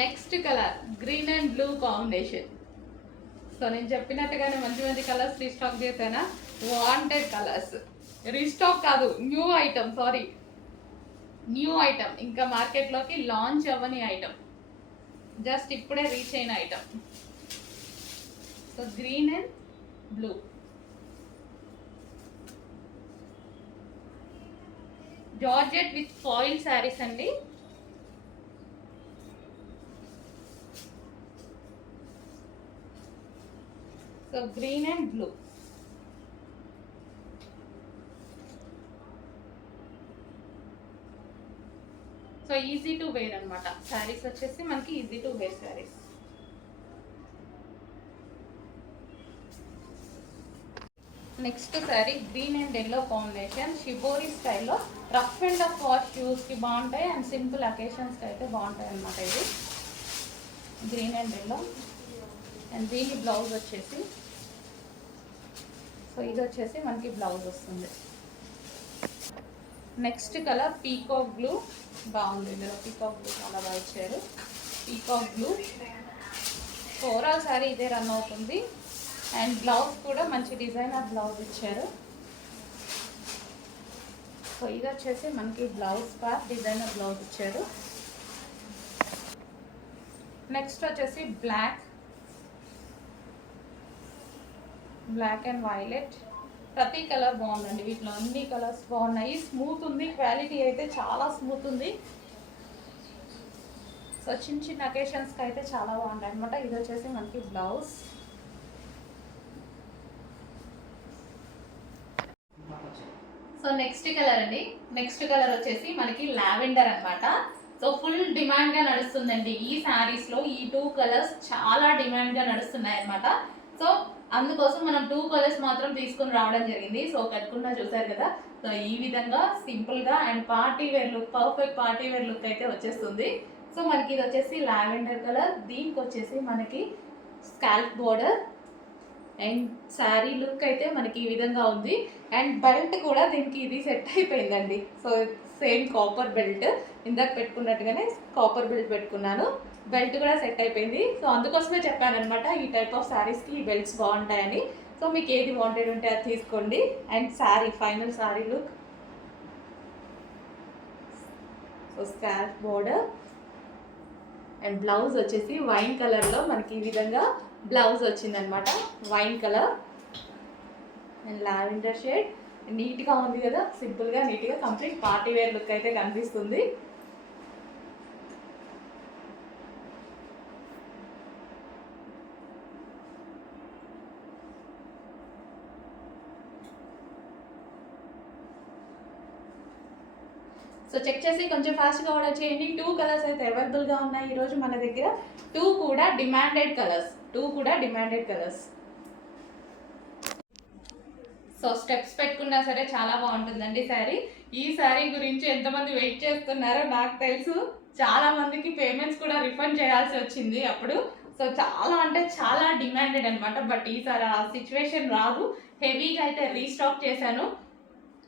Next colour green and blue combination. So నేను చెప్పినట్టుగానే మంచి మంచి కలర్స్ రీస్టాక్ చేశానా. వాంటెడ్ కలర్స్, రీస్టాక్ కాదు, new item, sorry new item, ఇంకా మార్కెట్లోకి లాంచ్ అవ్వని ఐటమ్, జస్ట్ ఇప్పుడే రీచ్ అయిన item. So green and blue, georgette with foil sarees అండి. So green and blue. So easy to wear అనమాట శారీస్ వచ్చేసి మనకి easy to wear sarees. Next saree green and yellow combination, shibori స్టైల్లో రఫ్ అండ్ టఫ్ వాష్ షూస్కి బాగుంటాయి and simple అకేషన్స్కి అయితే బాగుంటాయి అనమాట. ఇది గ్రీన్ అండ్ ఎల్లో. అండ్ దీని బ్లౌజ్ వచ్చేసి, సో ఇది వచ్చేసి మనకి బ్లౌజ్ వస్తుంది. నెక్స్ట్ కలర్ పీకాక్ బ్లూ, బాగుంది. ఇందులో పీకాక్ బ్లూ చాలా బాగా ఇచ్చారు. పీకాక్ బ్లూ ఓవరాల్ శారీ ఇదే రన్ అవుతుంది. అండ్ బ్లౌజ్ కూడా మంచి డిజైనర్ బ్లౌజ్ ఇచ్చారు. సో ఇది వచ్చేసి మనకి బ్లౌజ్ పార్ట్, డిజైనర్ బ్లౌజ్ ఇచ్చారు. నెక్స్ట్ వచ్చేసి బ్లాక్ అండ్ వైలెట్. ప్రతి కలర్ బాగుందండి, వీటిలో అన్ని కలర్స్ బాగున్నాయి. స్మూత్ ఉంది, క్వాలిటీ అయితే చాలా స్మూత్ ఉంది. సో చిన్న చిన్న అకేషన్స్కి అయితే చాలా బాగుంటాయి అనమాట. ఇది వచ్చేసి మనకి బ్లౌజ్. సో నెక్స్ట్ కలర్ అండి, నెక్స్ట్ కలర్ వచ్చేసి మనకి లావెండర్ అనమాట. సో ఫుల్ డిమాండ్గా నడుస్తుందండి ఈ శారీస్లో. ఈ 2 కలర్స్ చాలా డిమాండ్గా నడుస్తున్నాయి అనమాట. సో అందుకోసం మనం 2 కలర్స్ మాత్రం తీసుకుని రావడం జరిగింది. సో కట్టుకున్నా చూసారు కదా. సో ఈ విధంగా సింపుల్గా and party wear look, perfect party wear look అయితే వచ్చేస్తుంది. సో మనకి ఇది వచ్చేసి లావెండర్ కలర్, దీనికి వచ్చేసి మనకి scalp border and sari look అయితే మనకి ఈ విధంగా ఉంది. అండ్ బెల్ట్ కూడా దీనికి ఇది సెట్ అయిపోయిందండి. సో సేమ్ కాపర్ బెల్ట్, ఇందాక పెట్టుకున్నట్టుగానే కాపర్ బెల్ట్ పెట్టుకున్నాను. బెల్ట్ కూడా సెట్ అయిపోయింది. సో అందుకోసమే చెప్పాను అనమాట, ఈ టైప్ ఆఫ్ శారీస్కి ఈ బెల్ట్స్ బాగుంటాయని. సో మీకు ఏది వాంటెడ్ ఉంటే అది తీసుకోండి. And sari, final sari look. So scalp border and blouse వచ్చేసి వైన్ కలర్లో మనకి ఈ విధంగా బ్లౌజ్ వచ్చిందనమాట. Wine colour and lavender shade. నీట్గా ఉంది కదా, సింపుల్గా నీట్గా కంప్లీట్ పార్టీ వేర్ లుక్ అయితే కనిపిస్తుంది. సో చెక్ చేసి కొంచెం ఫాస్ట్గా ఆర్డర్ చేయండి. 2 కలర్స్ అయితే అవైలబుల్గా ఉన్నాయి ఈరోజు మన దగ్గర. 2 కూడా డిమాండెడ్ కలర్స్. సో స్టెప్స్ పెట్టుకున్నా సరే చాలా బాగుంటుందండి శారీ. ఈ శారీ గురించి ఎంతమంది వెయిట్ చేస్తున్నారో నాకు తెలుసు. చాలా మందికి పేమెంట్స్ కూడా రిఫండ్ చేయాల్సి వచ్చింది అప్పుడు. సో చాలా అంటే చాలా డిమాండెడ్ అనమాట. బట్ ఈసారి ఆ సిచ్యువేషన్ రాదు. హెవీగా అయితే రీస్టాక్ చేశాను.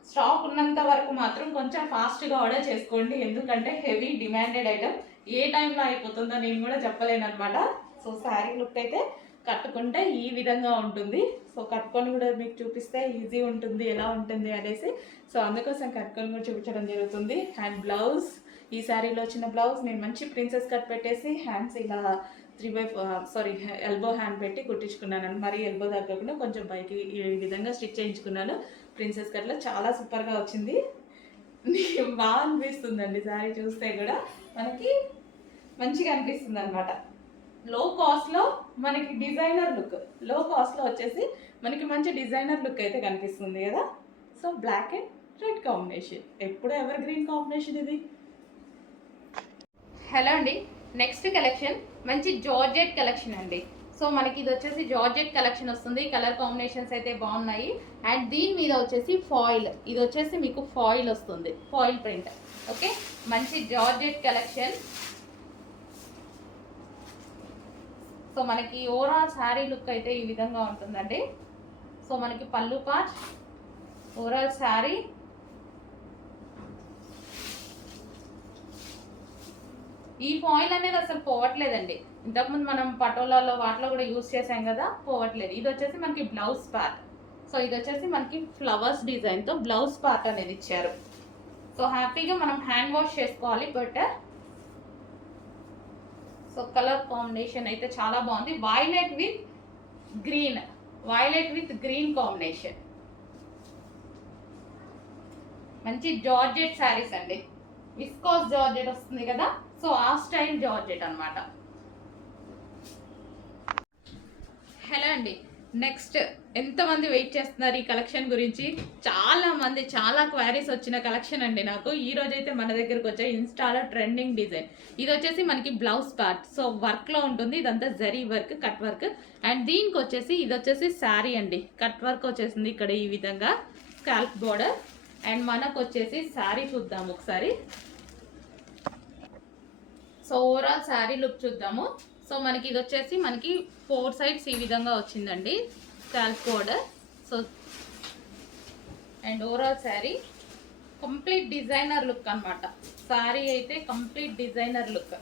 స్టాక్ ఉన్నంత వరకు మాత్రం కొంచెం ఫాస్ట్గా ఆర్డర్ చేసుకోండి, ఎందుకంటే హెవీ డిమాండెడ్ ఐటమ్. ఏ టైంలో అయిపోతుందో నేను కూడా చెప్పలేను అనమాట. సో శారీ లుక్ అయితే కట్టుకుంటే ఈ విధంగా ఉంటుంది. సో కట్టుకొని కూడా మీకు చూపిస్తే ఈజీ ఉంటుంది ఎలా ఉంటుంది అనేసి. సో అందుకోసం కట్టుకొని కూడా చూపించడం జరుగుతుంది. అండ్ బ్లౌజ్, ఈ శారీలో వచ్చిన బ్లౌజ్ నేను మంచి ప్రిన్సెస్ కట్ పెట్టేసి హ్యాండ్స్ ఇలా 3/4 ఎల్బో హ్యాండ్ పెట్టి కుట్టించుకున్నాను. మరి ఎల్బో తగ్గకుండా కొంచెం పైకి ఈ విధంగా స్టిచ్ చేయించుకున్నాను. ప్రిన్సెస్ కట్లో చాలా సూపర్గా వచ్చింది. బాగా అనిపిస్తుందండి శారీ చూస్తే కూడా, మనకి మంచిగా అనిపిస్తుంది అనమాట. లో కాస్ట్లో మనకి డిజైనర్ లుక్, లో కాస్ట్లో వచ్చేసి మనకి మంచి డిజైనర్ లుక్ అయితే కనిపిస్తుంది కదా. So black and red combination, ఎప్పుడు ఎవర్ గ్రీన్ కాంబినేషన్ ఇది. హలో అండి, నెక్స్ట్ కలెక్షన్ మంచి జార్జెట్ కలెక్షన్ అండి. సో మనకి ఇది వచ్చేసి జార్జెట్ కలెక్షన్ వస్తుంది. కలర్ కాంబినేషన్స్ అయితే బాగున్నాయి. అండ్ దీని మీద వచ్చేసి ఫాయిల్, ఇది వచ్చేసి మీకు ఫాయిల్ వస్తుంది, ఫాయిల్ ప్రింట్. ఓకే, మంచి జార్జెట్ కలెక్షన్. సో మనకి ఓవరాల్ శారీ లుక్ అయితే ఈ విధంగా ఉంటుందండి. సో మనకి పళ్ళు పార్ట్, ఓవరాల్ శారీ, ఈ ఫాయిల్ అనేది అసలు పోవట్లేదండి. ఇంతకుముందు మనం పటోలాలో వాటిలో కూడా యూజ్ చేసాం కదా, పోవట్లేదు. ఇది వచ్చేసి మనకి బ్లౌజ్ పార్ట్. సో ఇది వచ్చేసి మనకి ఫ్లవర్స్ డిజైన్తో బ్లౌజ్ పార్ట్ అనేది ఇచ్చారు. సో హ్యాపీగా మనం హ్యాండ్ వాష్ చేసుకోవాలి బెటర్. సో కలర్ కాంబినేషన్ అయితే చాలా బాగుంది. Violet with green combination. మంచి జార్జెట్ శారీస్ అండి. విస్కోస్ జార్జెట్ వస్తుంది కదా, సో ఆ స్టైల్ జార్జెట్ అన్నమాట. హలో అండి, నెక్స్ట్ ఎంతమంది వెయిట్ చేస్తున్నారు ఈ కలెక్షన్ గురించి? చాలా క్వైరీస్ వచ్చిన కలెక్షన్ అండి నాకు. ఈ రోజు అయితే మన దగ్గరకు వచ్చే ఇన్స్టాలో ట్రెండింగ్ డిజైన్. ఇది వచ్చేసి మనకి బ్లౌజ్ పార్ట్. సో వర్క్లో ఉంటుంది, ఇదంతా zari work, cut work. And దీనికి వచ్చేసి ఇది వచ్చేసి శారీ అండి. కట్ వర్క్ వచ్చేసింది ఇక్కడ ఈ విధంగా, స్కాల్ప్ బోర్డర్. అండ్ మనకు వచ్చేసి శారీ చూద్దాము ఒకసారి. సో ఓవరాల్ శారీ లుక్ చూద్దాము. సో మనకి ఇది వచ్చేసి మనకి 4 సైడ్స్ ఈ విధంగా వచ్చిందండి, scalp border. So and overall sari complete designer look అనమాట. శారీ అయితే కంప్లీట్ డిజైనర్ లుక్,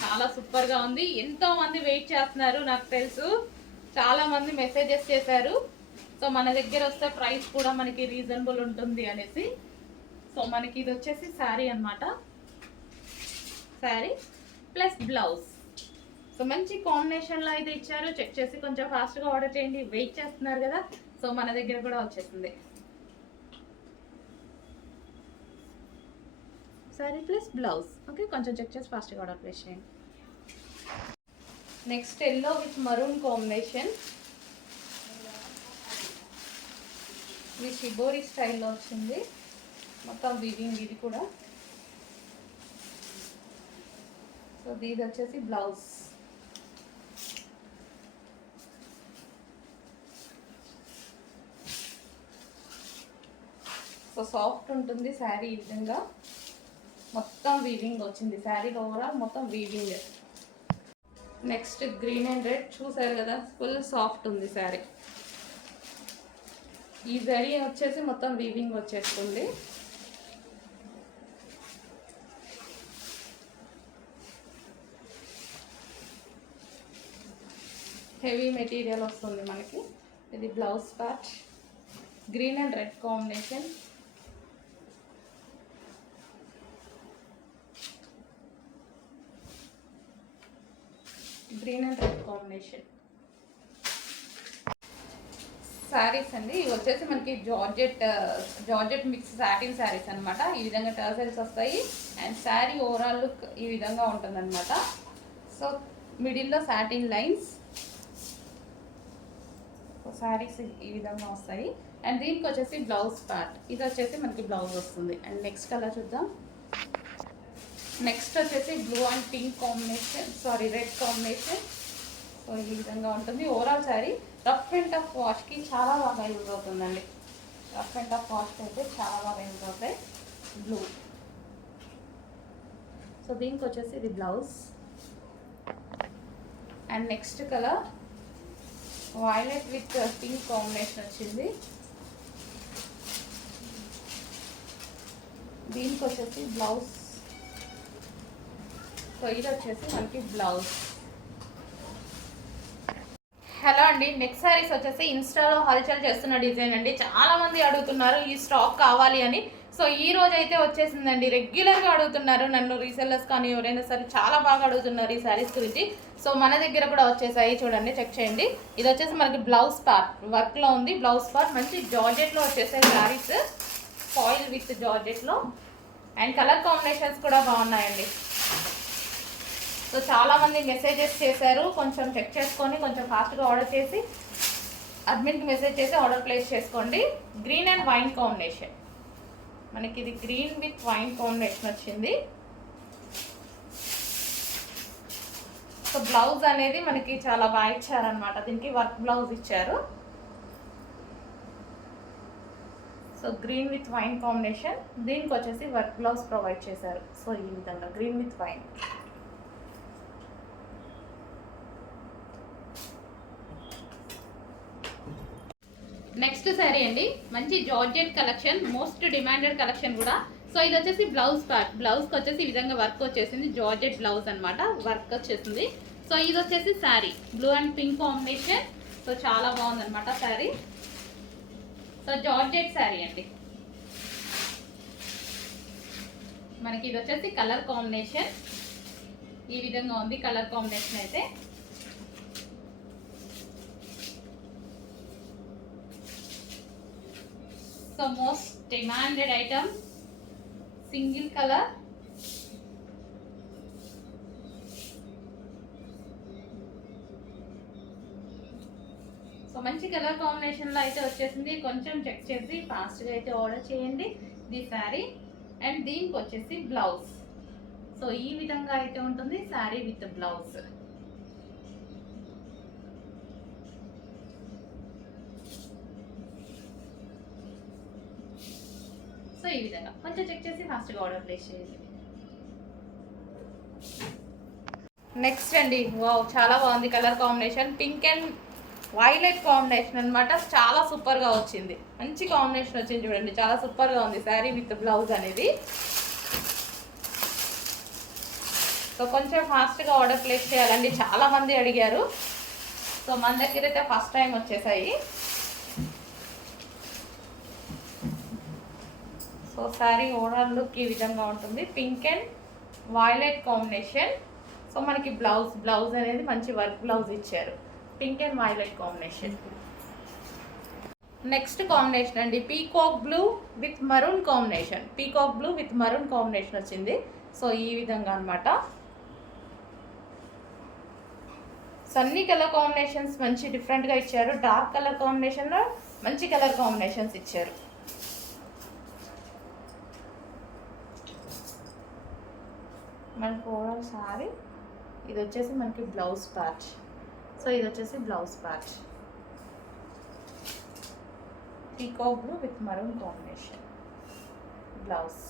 చాలా సూపర్గా ఉంది. ఎంతోమంది వెయిట్ చేస్తున్నారు నాకు తెలుసు, చాలామంది మెసేజెస్ చేశారు. సో మన దగ్గర వస్తే ప్రైస్ కూడా మనకి రీజనబుల్ ఉంటుంది అనేసి. సో మనకి ఇది వచ్చేసి శారీ అనమాట, శారీ ప్లస్ బ్లౌజ్. సో మంచి కాంబినేషన్లో అయితే ఇచ్చారు. చెక్ చేసి కొంచెం ఫాస్ట్గా ఆర్డర్ చేయండి, వెయిట్ చేస్తున్నారు కదా. సో మన దగ్గర కూడా వచ్చేసింది శారీ ప్లస్ బ్లౌజ్. ఓకే, కొంచెం చెక్ చేసి ఫాస్ట్గా ఆర్డర్ ప్లేస్ చేయండి. Next yellow with maroon combination. ఇది షిబోరి స్టైల్లో వచ్చింది, మొత్తం వీవింగ్ ఇది కూడా. సో ఇది వచ్చేసి బ్లౌజ్. సో సాఫ్ట్ ఉంటుంది శారీ, ఈ విధంగా మొత్తం వీవింగ్ వచ్చింది శారీలో, ఓవరాల్ మొత్తం weaving. Next green and red చూసారు కదా, ఫుల్ సాఫ్ట్ ఉంది శారీ. ఈ జరీ వచ్చేసి మొత్తం వీవింగ్ వచ్చేస్తుంది. హెవీ మెటీరియల్ వస్తుంది మనకి. ఇది blouse part, green and red combination. Green and red combination saris అండి. ఇవి వచ్చేసి మనకి జార్జెట్ మిక్స్ సాటిన్ శారీస్ అనమాట. ఈ విధంగా టర్సల్స్ వస్తాయి అండ్ శారీ ఓవరాల్ లుక్ ఈ విధంగా ఉంటుందన్నమాట. సో మిడిల్లో సాటిన్ లైన్స్. శారీస్ ఈ విధంగా వస్తాయి. అండ్ దీనికి వచ్చేసి బ్లౌజ్ పార్ట్. ఇది వచ్చేసి మనకి బ్లౌజ్ వస్తుంది. అండ్ నెక్స్ట్ కలర్ చూద్దాం. నెక్స్ట్ వచ్చేసి blue and pink combination, sorry red combination. So ఈ విధంగా ఉంటుంది overall saree. Rough and tough వాష్కి చాలా బాగా యూజ్ అవుతుందండి. రఫ్ అండ్ టఫ్ వాష్కి అయితే చాలా బాగా యూజ్ అవుతాయి. బ్లూ. సో దీనికి వచ్చేసి ఇది blouse. And next colour violet with pink combination వచ్చింది. దీనికి వచ్చేసి బ్లౌజ్. సో ఇది వచ్చేసి మనకి బ్లౌజ్. హలో అండి, నెక్స్ట్ సారీస్ వచ్చేసి ఇన్స్టాలో హల్చల్ చేస్తున్న డిజైన్ అండి. చాలా మంది అడుగుతున్నారు ఈ స్టాక్ కావాలి అని. సో ఈ రోజు అయితే వచ్చేసిందండి. రెగ్యులర్గా అడుగుతున్నారు నన్ను, రీసెల్లర్స్ కానీ ఎవరైనా సరే చాలా బాగా అడుగుతున్నారు ఈ శారీస్ గురించి. సో మన దగ్గర కూడా వచ్చేసాయి, చూడండి చెక్ చేయండి. ఇది వచ్చేసి మనకి బ్లౌజ్ పార్ట్, వర్క్లో ఉంది బ్లౌజ్ పార్ట్. మంచి జార్జెట్లో వచ్చేసాయి శారీస్, ఫాయిల్ విత్ జార్జెట్లో. అండ్ కలర్ కాంబినేషన్స్ కూడా బాగున్నాయండి. సో చాలామంది మెసేజెస్ చేశారు, కొంచెం చెక్ చేసుకొని కొంచెం ఫాస్ట్గా ఆర్డర్ చేసి అడ్మిన్కి మెసేజ్ చేసి ఆర్డర్ ప్లేస్ చేసుకోండి. గ్రీన్ అండ్ వైన్ కాంబినేషన్, మనకి ఇది గ్రీన్ విత్ వైన్ కాంబినేషన్ వచ్చింది. సో బ్లౌజ్ అనేది మనకి చాలా బాగా ఇచ్చారనమాట, దీనికి వర్క్ బ్లౌజ్ ఇచ్చారు. So green with wine combination, దీనికి వచ్చేసి వర్క్ బ్లౌజ్ ప్రొవైడ్ చేశారు. సో ఈ విధంగా green with wine. Next sari అండి, మంచి georgette collection, most demanded collection కూడా. సో ఇది వచ్చేసి బ్లౌజ్ పార్ట్. బ్లౌజ్కి వచ్చేసి ఈ విధంగా వర్క్ వచ్చేసింది, జార్జెట్ బ్లౌజ్ అనమాట, వర్క్ వచ్చేసింది. సో ఇది వచ్చేసి sari blue and pink combination. So చాలా బాగుందన్నమాట శారీ. సో జార్జెట్ శారీ అండి. మనకి ఇది వచ్చేసి కలర్ కాంబినేషన్ ఈ విధంగా ఉంది. కలర్ కాంబినేషన్ అయితే so most demanded item, single colour. So మంచి కలర్ కాంబినేషన్లో అయితే వచ్చేసింది. కొంచెం చెక్ చేసి ఫాస్ట్గా అయితే ఆర్డర్ చేయండి ది శారీ. అండ్ దీనికి వచ్చేసి బ్లౌజ్. సో ఈ విధంగా అయితే ఉంటుంది శారీ విత్ బ్లౌజ్. సో ఈ విధంగా కొంచెం చెక్ చేసి ఫాస్ట్గా ఆర్డర్ ప్లేస్ చేయండి. నెక్స్ట్ అండి, వావ్ చాలా బాగుంది colour combination. Pink and violet combination అనమాట. చాలా సూపర్గా వచ్చింది, మంచి కాంబినేషన్ వచ్చింది చూడండి, చాలా సూపర్గా ఉంది శారీ విత్ బ్లౌజ్ అనేది. సో కొంచెం ఫాస్ట్గా ఆర్డర్ ప్లేస్ చేయాలండి, చాలామంది అడిగారు. సో మన దగ్గర అయితే ఫస్ట్ టైం వచ్చేసాయి. సో శారీ ఓవరాల్ లుక్ ఈ విధంగా ఉంటుంది, pink and violet combination. So మనకి బ్లౌజ్ అనేది మంచి వర్క్ బ్లౌజ్ ఇచ్చారు, pink and violet combination. Next combination అండి, peacock blue with maroon combination. Peacock blue with maroon combination వచ్చింది. సో ఈ విధంగా అనమాట. సో అన్ని కలర్ కాంబినేషన్స్ మంచి డిఫరెంట్గా ఇచ్చారు. డార్క్ కలర్ కాంబినేషన్లో మంచి కలర్ కాంబినేషన్స్ ఇచ్చారు. మనకు ఓవరాల్ సారీ ఇది వచ్చేసి మనకి బ్లౌజ్ పార్ట్. సో ఇది వచ్చేసి blouse part, peacock blue with maroon combination blouse.